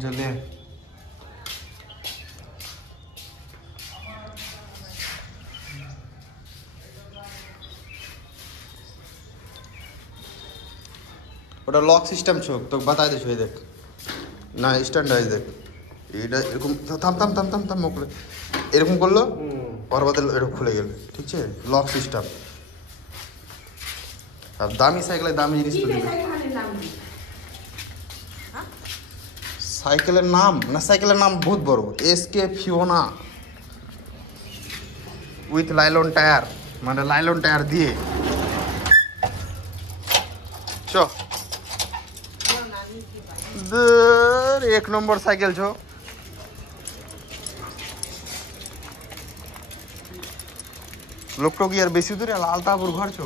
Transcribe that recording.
জলে ওটা lock system ছোক তোকে বাতাই দিচ্ছ এই দেখ না স্ট্যান্ডার্ড দেখ এটা এরকম থাম থাম থাম থাম থাম মোকলে এরকম করলো পরবাদে এরকম খুলে গেল ঠিক আছে লক সিস্টেম আর দামি সাইকেলে দামি জিনিস তো দিবে সাইকেলের নাম না সাইকেলের নাম বহুত বড় SK Fiona with nylon tyre মানে লাইলন টায়ার দিয়ে চ এক নম্বর সাইকেল ছো লোকটো কি আর বেশি দূরে লালতাপুর ঘর ছো